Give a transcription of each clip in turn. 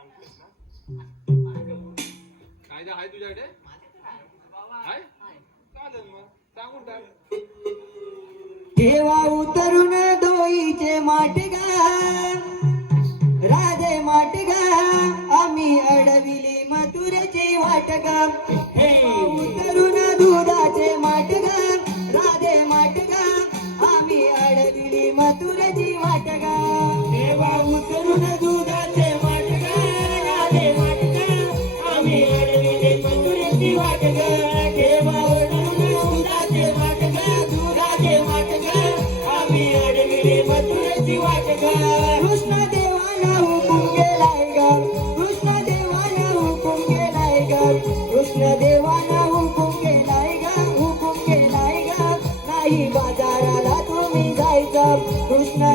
ना कायदा आहे तुझ्याकडे? आहे? चालेल मग. सांगून टाक. ठेवा उतरून दोईचे माटे मथुरेची वाटगा आम्ही मथुरेची कृष्ण देवाना हुकूम केलाय ग कृष्ण केलाय ग कृष्ण केलाय ग केलाय ग नाही बाजाराला तुम्ही जायचं. कृष्ण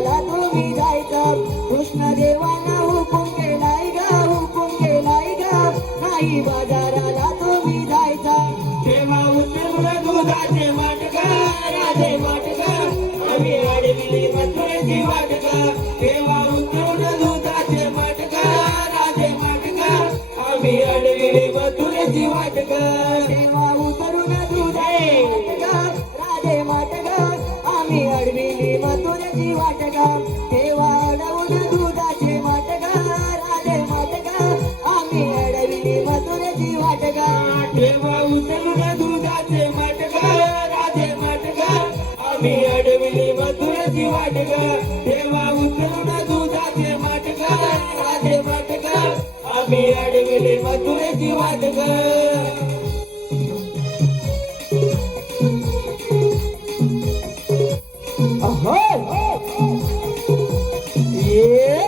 नाही बाजाराला तुम्ही जायचा तेव्हा उतरून दुधाचे वाटका राजे वाटका. आम्ही अडविली मथुरेची वाटका. तेव्हा उतरून दुधाचे वाटका राजे वाटका. आम्ही अडविली मथुरेची वाटका. मथुरेची वाटगा तेव्हा उतरून दुधाचे माटगा राधे माटगा आम्ही अडविली मथुरेची वाटगा अहो ये